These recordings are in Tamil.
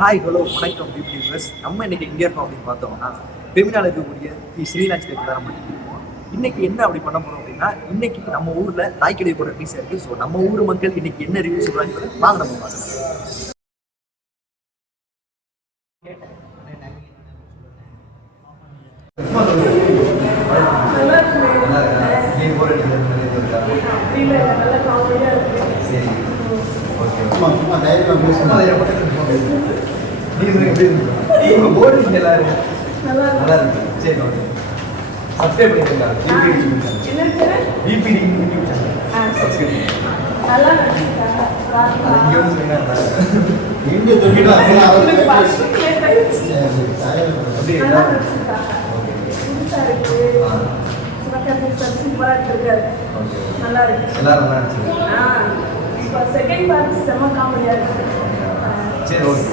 ஹாய் ஹலோ வணக்கம் பிபிடிவர்ஸ். நம்ம இன்னைக்கு எங்கே இருக்கோம் அப்படின்னு பார்த்தோம்னா பெமினால இருக்கக்கூடிய ஸ்ரீலாஞ்ச் தேட்டர் நம்ம இருக்கோம். இன்னைக்கு என்ன அப்படி பண்ண போறோம் அப்படின்னா, இன்னைக்கு நம்ம ஊர்ல தாய்க்கடை போட ரிலீஸ் இருக்கு. ஸோ நம்ம ஊர் மக்கள் இன்னைக்கு என்ன ரிவ்யூ சொல்றாங்க வாங்க நம்ம பார்க்கலாம். செகண்ட் பார்ட் செம காமெடியா இருக்கு. சரி ஓகே.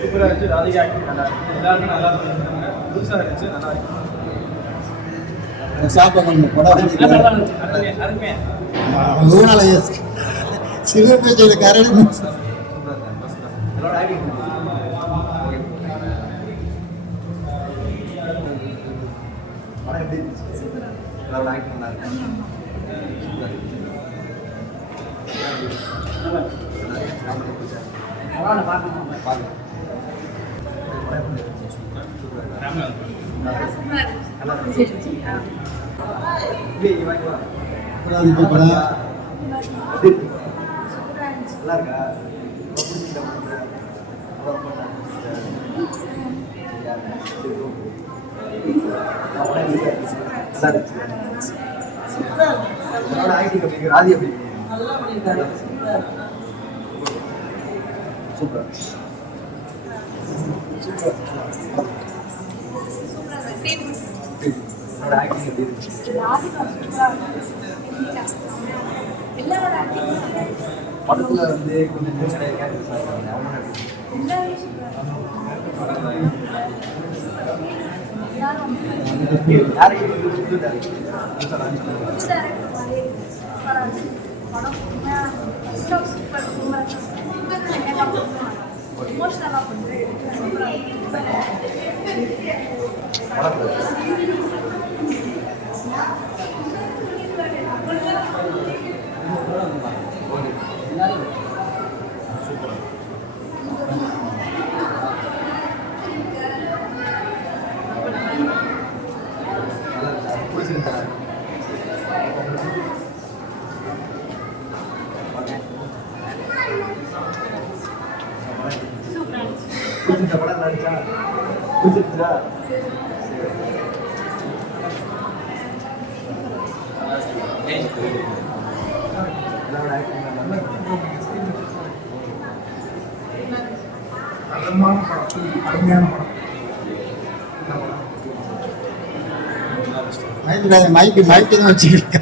சூப்பராக இருந்துச்சு. ராதிகா ஆக்டிங் நல்லா இருக்கு. எல்லாருமே நல்லா இருந்துச்சு. புதுசாக இருந்துச்சு. நல்லா இருக்கு. படத்துல வந்து கொஞ்சம் படம் நடிச்சா புரிஞ்சிருச்சா? மைக்கு தான் வச்சுக்கிட்டு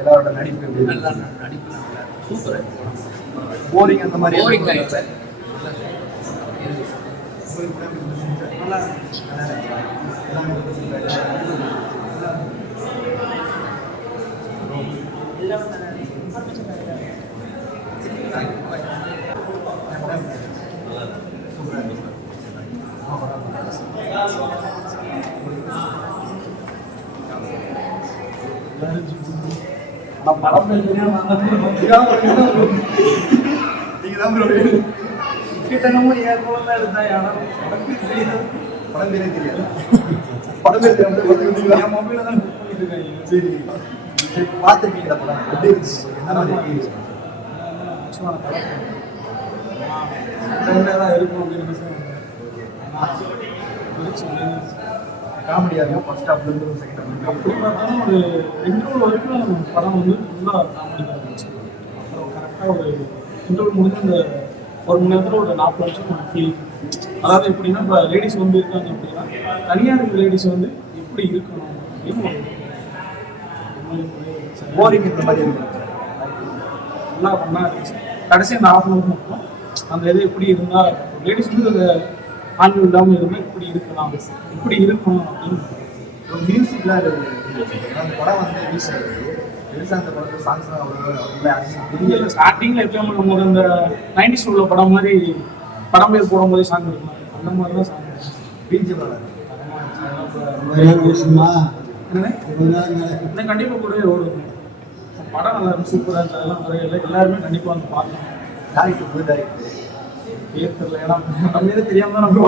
எல்லாரோட நடிப்பு சூப்பர். போரிங் அந்த மாதிரி மொபைல தான் புக் பண்ணிட்டு இருக்காங்க. சரி சரி, பார்த்திருக்கீங்களா படம் எப்படி இருந்துச்சு என்ன மாதிரி இருந்துச்சு? ஆக்சுவலாக தான் இருக்கும் அப்படின்னு காமெடியா இருக்கும் ஃபர்ஸ்ட் ஹாஃப்ல இருந்து செகண்ட் ஹாஃப் அப்படி பார்த்தாலும் ஒரு இன்டர்வல் வரைக்கும் படம் வந்து ஃபுல்லாக காமெடியாக இருந்துச்சு. அப்புறம் கரெக்டாக ஒரு இன்டர்வல் முடிஞ்சு அந்த 1 மணி நேரத்தில் ஒரு 40 நிமிஷம் ஒரு ஃபீல். அதாவது எப்படின்னா இப்போ லேடிஸ் வந்து இருக்காங்க அப்படின்னா தனியாக இருக்கிற லேடிஸ் வந்து எப்படி இருக்கணும் அப்படின்னு போரிங் இந்த மாதிரி இருக்கு. நல்லா பண்ணா இருந்துச்சு. கடைசி அந்த ½ மணி மட்டும் அந்த இது எப்படி இருந்தால் லேடிஸ் வந்து அந்த ஆண்கள் இல்லாமல் இருந்தால் இப்படி இருக்கலாம் இப்படி இருக்கணும் அப்படின்னு மியூசிக்லாம் அந்த படம் வந்து ரிலீஸ் ஆகுது. ரிலீஸ் அந்த படத்தில் சாங்ஸ் தெரியல. ஸ்டார்டிங்கில் எப்பயும் நம்ம இந்த 90s உள்ள படம் மாதிரி படம் பேர் போடும்போதே சாங் இருக்கலாம். அந்த மாதிரி தான் சாங் பிஜிஎம் இன்னும் கண்டிப்பாக கூட ஓடுங்க. படம் நல்லா இருக்கும், சூப்பராக இருந்துச்சு. அதெல்லாம் நிறைய இல்லை, எல்லாருமே கண்டிப்பாக வந்து பார்க்கலாம். டேரக்டர் புது டேரக்டர் பேர் தெரியல, ஏன்னா நம்ம தெரியாமல் தான் நம்ம